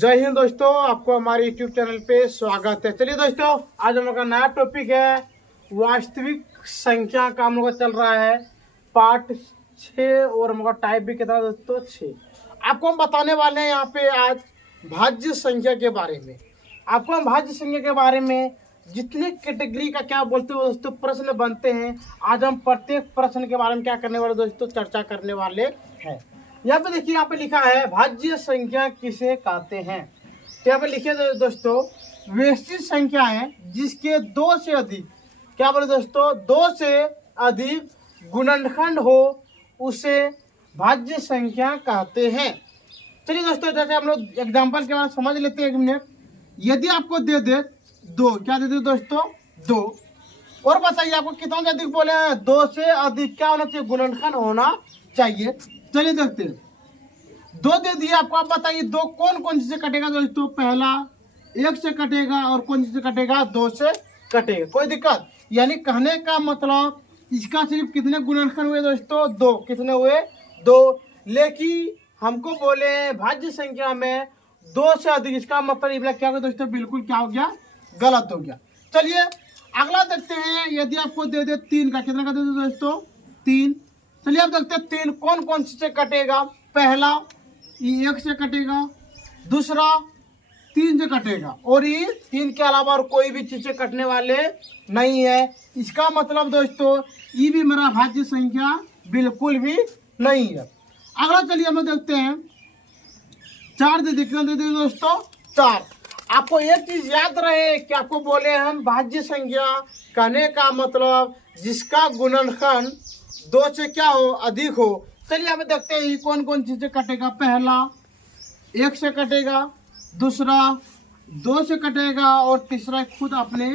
जय हिंद दोस्तों, आपको हमारे YouTube चैनल पे स्वागत है। चलिए दोस्तों, आज हम लोग का नया टॉपिक है वास्तविक संख्या का। हम लोग का चल रहा है पार्ट 6 और हम लोग का टाइप भी कितना दोस्तों 6। आपको हम बताने वाले हैं यहाँ पे आज भाज्य संख्या के बारे में। आपको हम भाज्य संख्या के बारे में जितने कैटेगरी का क्या बोलते हो दोस्तों प्रश्न बनते हैं, आज हम प्रत्येक प्रश्न के बारे में क्या करने वाले दोस्तों चर्चा करने वाले हैं। यहाँ पे देखिए, यहाँ पे लिखा है भाज्य संख्या किसे कहते हैं। तो यहाँ पे लिखे दोस्तों वैश्विक संख्या है जिसके दो से अधिक क्या बोले दोस्तों दो से अधिक गुणनखंड हो उसे भाज्य संख्या कहते हैं। चलिए दोस्तों, जैसे हम लोग एग्जाम्पल के बारे में समझ लेते हैं एक मिनट। यदि आपको दे दे दो, क्या दे दे दोस्तों दो, और बताइए आपको कितना से अधिक बोले हैं, दो से अधिक क्या होना चाहिए गुणनखंड होना चाहिए। चलिए देखते हैं। दो दे दिए आपको, आप बताइए दो कौन कौन से कटेगा दोस्तों। पहला एक से कटेगा और कौन से कटेगा दो से कटेगा, कोई दिक्कत। यानी कहने का मतलब इसका सिर्फ कितने गुणनखंड हुए दोस्तों दो, कितने हुए दो। लेकिन हमको बोले भाज्य संख्या में दो से अधिक, इसका मतलब क्या होगा दोस्तों बिल्कुल क्या हो गया गलत हो गया। चलिए अगला देखते हैं। यदि आपको दे दे तीन का, कितना का दे दे दोस्तों तीन। चलिए आप देखते हैं तीन कौन कौन से कटेगा। पहला ये एक से कटेगा, दूसरा तीन से कटेगा, और ये तीन के अलावा और कोई भी चीज से कटने वाले नहीं है। इसका मतलब दोस्तों ये भी मेरा भाज्य संख्या बिल्कुल भी नहीं है। अगला चलिए हम देखते हैं चार दे, कितना दे दे दोस्तों चार। आपको एक चीज याद रहे कि आपको बोले हम भाज्य संख्या कहने का मतलब जिसका गुणनखंड दो से क्या हो अधिक हो। चलिए हमें देखते हैं कौन कौन चीजें कटेगा। पहला एक से कटेगा, दूसरा दो से कटेगा, और तीसरा खुद अपने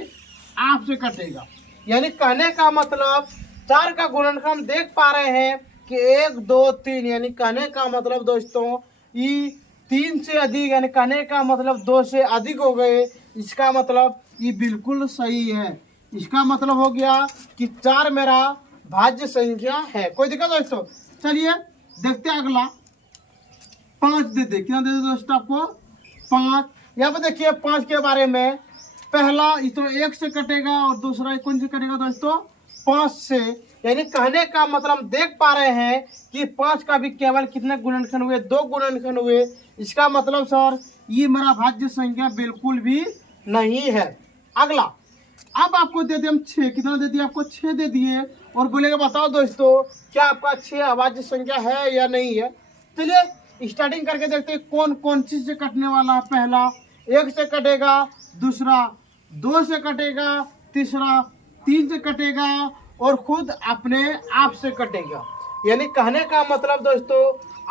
आप से कटेगा। यानी कहने का मतलब चार का गुणनखंड देख पा रहे हैं कि एक दो तीन, यानी कहने का मतलब दोस्तों ये तीन से अधिक, यानी कहने का मतलब दो से अधिक हो गए। इसका मतलब ये बिल्कुल सही है। इसका मतलब हो गया कि चार मेरा भाज्य संख्या है, कोई दिक्कत दोस्तों। चलिए देखते हैं अगला। पांच दे दे, क्या दे दे दोस्तों आपको पांच। यहाँ पे देखिए पांच के बारे में, पहला ये तो एक से कटेगा और दूसरा कौन से कटेगा दोस्तों पांच से। यानी कहने का मतलब देख पा रहे हैं कि पांच का भी केवल कितने गुणनखंड हुए, दो गुणनखंड हुए। इसका मतलब सर ये मेरा भाज्य संख्या बिल्कुल भी नहीं है। अगला अब आपको दे दिए हम छह, कितना दे दिए आपको छह दे दिए, और बोलेगा बताओ दोस्तों क्या आपका छह अभाज्य संख्या है या नहीं है। चलिए स्टार्टिंग करके देखते हैं कौन कौन चीज से कटने वाला है। पहला एक से कटेगा, दूसरा दो से कटेगा, तीसरा तीन से कटेगा, और खुद अपने आप से कटेगा। यानी कहने का मतलब दोस्तों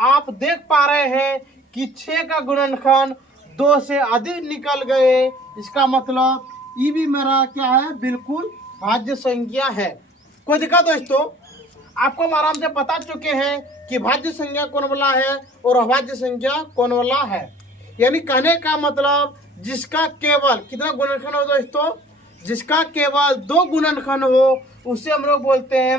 आप देख पा रहे हैं कि छह का गुणनखंड दो से अधिक निकल गए। इसका मतलब ये भी मेरा क्या है बिल्कुल भाज्य संख्या है। कोई दिक्कत दोस्तों, आपको हम आराम से बता चुके हैं कि भाज्य संख्या कौन वाला है और अभाज्य संख्या कौन वाला है। यानी कहने का मतलब जिसका केवल कितना गुणनखंड हो दोस्तों, जिसका केवल दो गुणनखंड हो उसे हम लोग बोलते हैं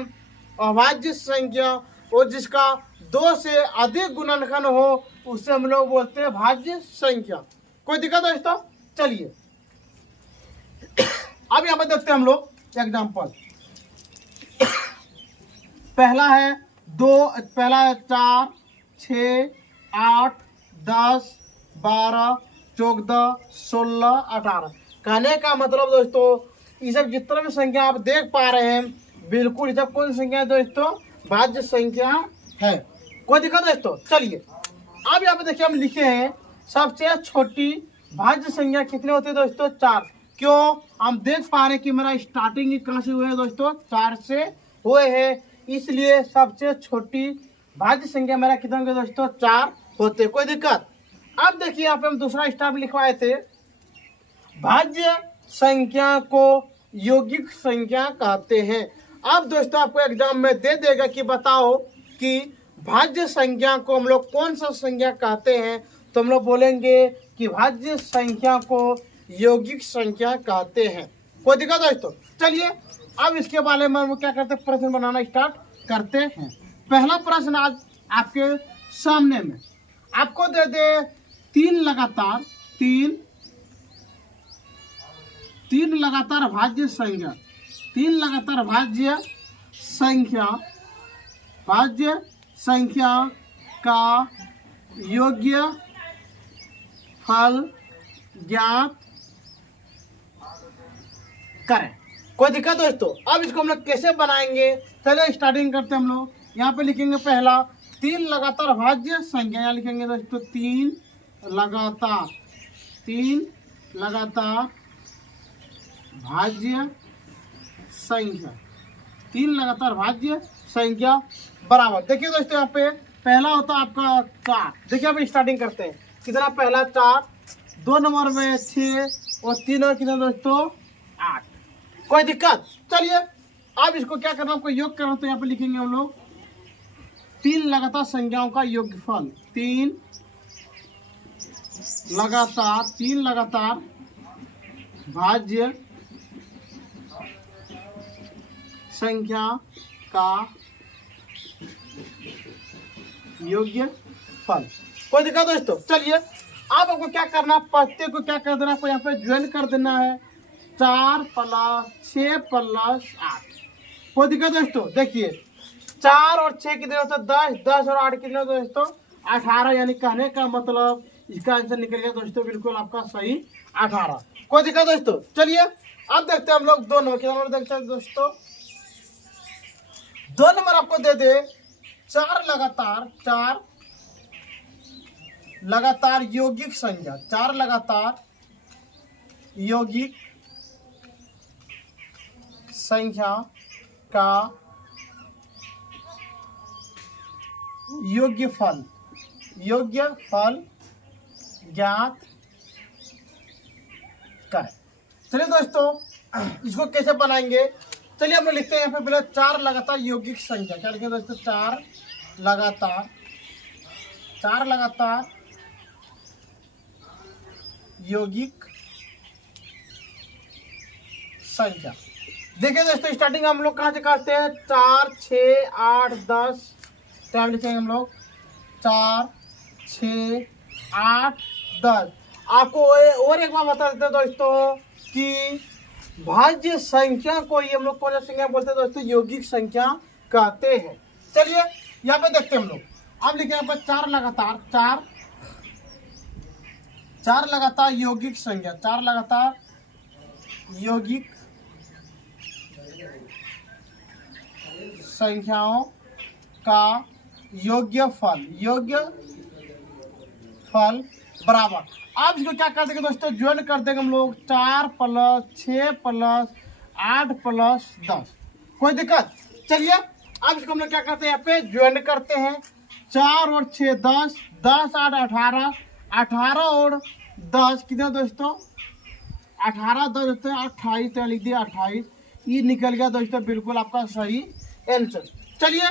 अभाज्य संख्या, और जिसका दो से अधिक गुणनखंड हो उसे हम लोग बोलते हैं भाज्य संख्या। कोई दिक्कत दोस्तों। चलिए अब यहाँ पे देखते हैं हम लोग एग्जाम्पल। पहला है दो, पहला है 4, 6, 8, 10, 12, 14, 16, 18। कहने का मतलब दोस्तों ये सब जितना भी संख्या आप देख पा रहे हैं बिल्कुल ये सब कौन सी संख्या है दोस्तों भाज्य संख्या है। कोई दिक्कत दोस्तों। चलिए अब यहाँ पे देखिए हम लिखे हैं सबसे छोटी भाज्य संख्या कितने होती है दोस्तों चार। क्यों हम देख पा रहे हैं कि मेरा स्टार्टिंग कहाँ से हुए है दोस्तों चार से हुए हैं, इसलिए सबसे छोटी भाज्य संख्या मेरा कितना होगा दोस्तों चार होते। कोई दिक्कत। अब देखिए यहाँ पे हम दूसरा स्टार लिखवाए थे, भाज्य संख्या को यौगिक संख्या कहते हैं। अब दोस्तों आपको एग्जाम में दे देगा कि बताओ कि भाज्य संख्या को हम लोग कौन सा संख्या कहते हैं, तो हम लोग बोलेंगे कि भाज्य संख्या को यौगिक संख्या कहते हैं। कोई दिक्कत दोस्तों। चलिए अब इसके बारे में हम क्या करते हैं प्रश्न बनाना स्टार्ट करते हैं। पहला प्रश्न आज आपके सामने में आपको दे दे तीन लगातार भाज्य संख्या, तीन लगातार भाज्य संख्या का योग्य फल ज्ञात करें। कोई दिक्कत दोस्तों? अब इसको हम लोग कैसे बनाएंगे, चलिए स्टार्टिंग करते हैं हम लोग। यहाँ पे लिखेंगे पहला तीन लगातार भाज्य संख्या, यहाँ लिखेंगे दोस्तों तीन लगातार भाज्य संख्या, तीन लगातार भाज्य संख्या बराबर। देखिए दोस्तों यहाँ पे पहला होता है आपका 4। देखिए अभी स्टार्टिंग करते हैं। कितना? पहला 4, 2 नंबर में 6 और 3 और कितना दोस्तों 8। कोई दिक्कत? चलिए अब इसको क्या करना, आपको योग करना। तो यहाँ पे लिखेंगे हम लोग तीन लगातार संख्याओं का योगफल, तीन लगातार भाज्य संख्या का योग्य फल। कोई दिक्कत दोस्तों? चलिए अब आपको क्या करना, पत्ते को क्या कर देना, आपको यहाँ पे ज्वाइन कर देना है 4 + 6 + 8। कोई दिक्कत दोस्तों? देखिए 4 और 6 कितने होते हैं 10, 10 और 8 कितने होते दोस्तों 18। यानी कहने का मतलब इसका आंसर निकल गया दोस्तों बिल्कुल आपका सही 18। कोई दिक्कत दोस्तों? चलिए अब देखते हैं हम लोग 2 नंबर। कितना नंबर देखते हैं दोस्तों? 2 नंबर आपको दे दे 4 लगातार यौगिक संख्या, 4 लगातार यौगिक संख्या का योग्य फल ज्ञात करें। चलिए दोस्तों इसको कैसे बनाएंगे, चलिए हम लोग लिखते हैं यहाँ पे पहले 4 लगातार यौगिक संख्या। क्या लिखेंगे दोस्तों? 4 लगातार यौगिक संख्या। देखिए दोस्तों स्टार्टिंग हम लोग कहाँ से करते हैं 4, 6, 8, 10। टाइम लिखेंगे हम लोग 4, 6, 8, 10। आपको और एक बार बता देते हैं दोस्तों कि भाज्य संख्या को ही हम लोग कौन सा संख्या बोलते हैं दोस्तों? यौगिक संख्या कहते हैं। चलिए यहाँ पे देखते हैं हम लोग। अब लिखे यहाँ पर 4 लगातार यौगिक संख्या, 4 लगातार यौगिक संख्याओं का योग्य फल बराबर। आप इसको क्या कर देंगे दोस्तों? ज्वाइन कर देंगे हम लोग 4 + 6 + 8 + 10। कोई दिक्कत? चलिए अब इसको हम लोग क्या करते हैं, यहाँ पे ज्वाइन करते हैं 4 और 6 10, 10 8 18, 18 और 10 कितने दोस्तों 18, 10 होते हैं 28। तो लिख दिया 28। ये निकल गया दोस्तों बिल्कुल आपका सही आंसर। चलिए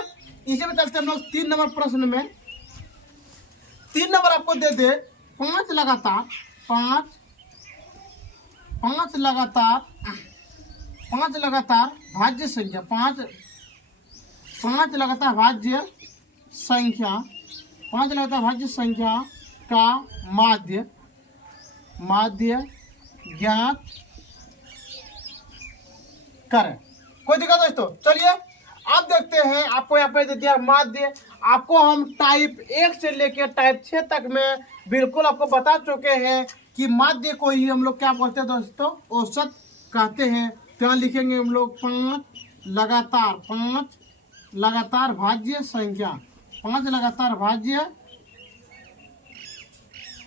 इसी में चलते हम लोग 3 नंबर प्रश्न में। 3 नंबर आपको दे दे 5 लगातार भाज्य संख्या, 5 लगातार भाज्य संख्या का माध्य ज्ञात करें। कोई दिक्कत दोस्तों? चलिए अब देखते हैं। आपको यहाँ पे दे दिया माध्य। आपको हम टाइप 1 से लेकर टाइप 6 तक में बिल्कुल आपको बता चुके हैं कि माध्य को ही हम लोग क्या बोलते हैं दोस्तों? औसत कहते हैं। तो यहाँ लिखेंगे हम लोग 5 लगातार भाज्य संख्या, 5 लगातार भाज्य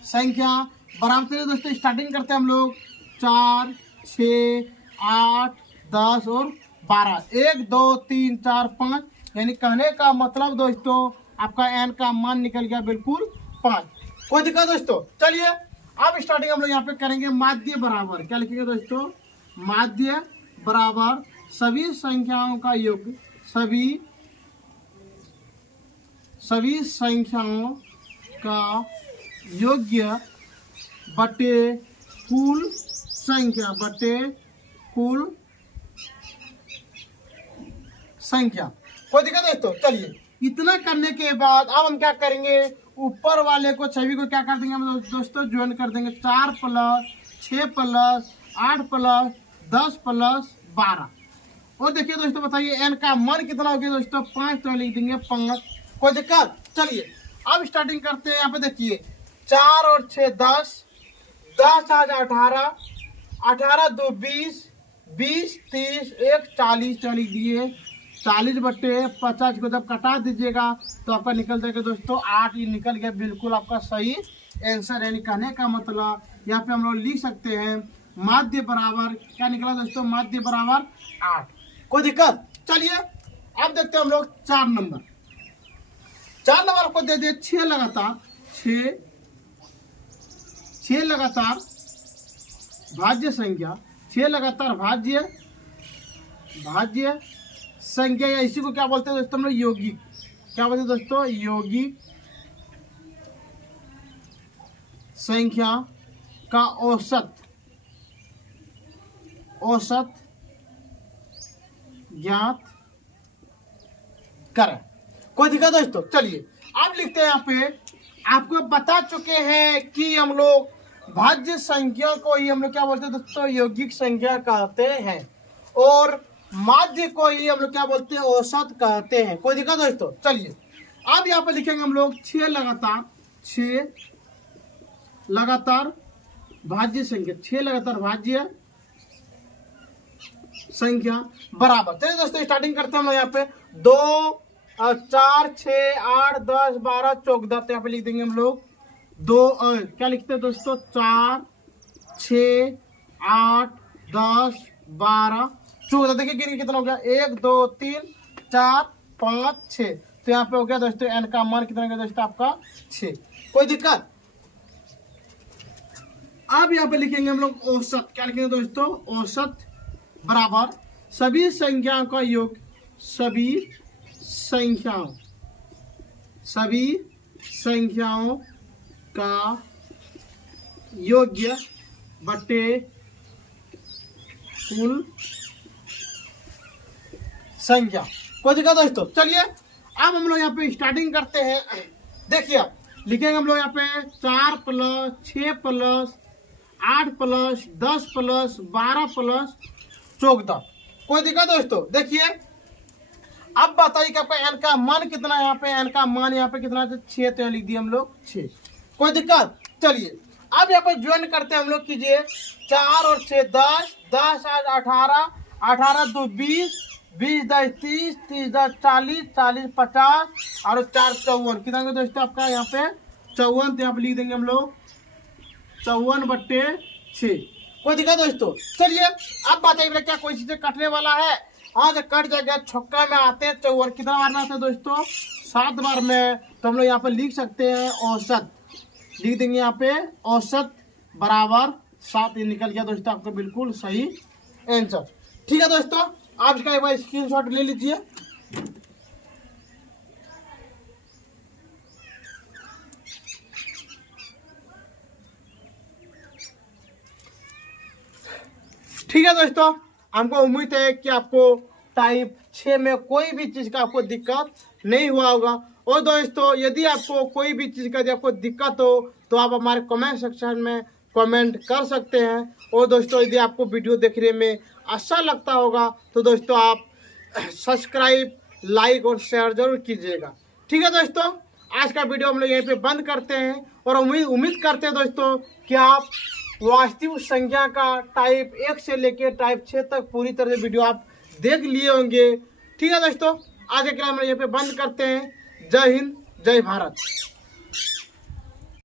संख्या बराबर। चलिए दोस्तों स्टार्टिंग करते हैं हम लोग 4, 6, 8, 10 और 12। 1 2 3 4 5। यानी कहने का मतलब दोस्तों आपका n का मान निकल गया बिल्कुल 5। कोई दिक्कत दोस्तों? चलिए अब स्टार्टिंग हम लोग यहाँ पे करेंगे माध्य बराबर। क्या लिखेंगे दोस्तों? माध्य बराबर सभी संख्याओं का योग, सभी संख्याओं का योग्य बटे कुल संख्या। कोई दिक्कत दोस्तों? चलिए इतना करने के बाद अब हम क्या करेंगे, ऊपर वाले को छवि को क्या कर देंगे हम दोस्तों, ज्वाइन कर देंगे। 4 + 6 + 8 + 10 + 12। और देखिए दोस्तों बताइए एन का मान कितना हो गया दोस्तों, 5। तो लिख देंगे 5। कोई दिक्कत? चलिए अब स्टार्टिंग करते हैं। यहाँ पे देखिए 4 और 6 10, 10 आज 18, 18 2 20, 20 30 1 40। तो लिख दिए 40/50 को जब कटा दीजिएगा तो आपका निकल जाएगा दोस्तों 8। ये निकल गया बिल्कुल आपका सही आंसर। यानी कहने का मतलब यहाँ पे हम लोग लिख सकते हैं माध्य बराबर क्या निकला दोस्तों, माध्य बराबर 8। कोई दिक्कत? चलिए अब देखते हैं हम लोग 4 नंबर। 4 नंबर को दे दिए 6 लगातार 6 लगातार भाज्य संख्या, 6 लगातार भाज्य संख्या, या इसी को क्या बोलते हैं दोस्तों हम लोग, यौगिक। क्या बोलते हैं दोस्तों, यौगिक संख्या का औसत ज्ञात करें। कोई दिक्कत दोस्तों? चलिए अब लिखते हैं। यहाँ पे आपको बता चुके हैं कि हम लोग भाज्य संख्या को ही हम लोग क्या बोलते हैं दोस्तों, यौगिक संख्या कहते हैं, और माध्य को ही हम लोग क्या बोलते हैं, औसत कहते हैं। कोई दिक्कत दोस्तों? चलिए अब यहाँ पे लिखेंगे हम लोग 6 लगातार भाज्य संख्या, 6 लगातार भाज्य संख्या बराबर। चलिए दोस्तों स्टार्टिंग करते हैं हम लोग। यहाँ पे 2 4 6 8 10 12 14। तो यहाँ पे लिख देंगे हम लोग 2 क्या लिखते हैं दोस्तों, 4 6 8 10 12 14। देखिए कितना हो गया, 1 2 3 4 5 6। तो यहाँ पे हो गया दोस्तों एन का मान कितना हो गया दोस्तों आपका 6। कोई दिक्कत? अब यहाँ पे लिखेंगे हम लोग औसत। क्या लिखेंगे दोस्तों, औसत बराबर सभी संख्याओं का योग, सभी संख्याओं का योग्य बटे कुल संख्या। कोई दिक्कत दोस्तों? चलिए अब हम लोग यहाँ पे स्टार्टिंग करते हैं। देखिए लिखेंगे हम लोग यहाँ पे 4 + 6 + 8 + 10 + 12 + 14। कोई दिक्कत दोस्तों? देखिए अब बताइए कि आपका एन का मान कितना है। यहाँ पे एन का मान यहाँ पे कितना है, 6। तो लिख दिए हम लोग 6। कोई दिक्कत? चलिए अब यहाँ पे ज्वाइन करते हैं हम लोग। कीजिए 4 और 6 10, 10 आज 18, 18 2 20, 20 10 30, 30 10 40, 40 50 और 4 54। कितना दोस्तों आपका यहाँ पे 54। तो यहाँ पे लिख देंगे हम लोग 54/6। कोई दिक्कत दोस्तों? चलिए अब बताइए क्या कोई चीजें कटने वाला है, हाँ जो कट जाएगा। छक्का में आते हैं 54, कितना बार में आते हैं दोस्तों, 7 बार में। तो हम लोग यहाँ पे लिख सकते हैं औसत, लिख देंगे यहाँ पे औसत बराबर 7। ये निकल गया दोस्तों आपको बिल्कुल सही आंसर। ठीक है दोस्तों, आप इसका एक बार स्क्रीनशॉट ले लीजिए। ठीक है दोस्तों, हमको उम्मीद है कि आपको टाइप 6 में कोई भी चीज़ का आपको दिक्कत नहीं हुआ होगा। और दोस्तों यदि आपको कोई भी चीज़ का यदि आपको दिक्कत हो तो आप हमारे कमेंट सेक्शन में कमेंट कर सकते हैं। और दोस्तों यदि आपको वीडियो देखने में अच्छा लगता होगा तो दोस्तों आप सब्सक्राइब, लाइक और शेयर जरूर कीजिएगा। ठीक है दोस्तों, आज का वीडियो हम लोग यहीं पे बंद करते हैं और उम्मीद करते हैं दोस्तों कि आप वास्तविक संख्या का टाइप 1 से लेकर टाइप 6 तक पूरी तरह से वीडियो आप देख लिए होंगे। ठीक है दोस्तों, आज के लिए हम लोग यहाँ पे बंद करते हैं। जय हिंद, जय भारत।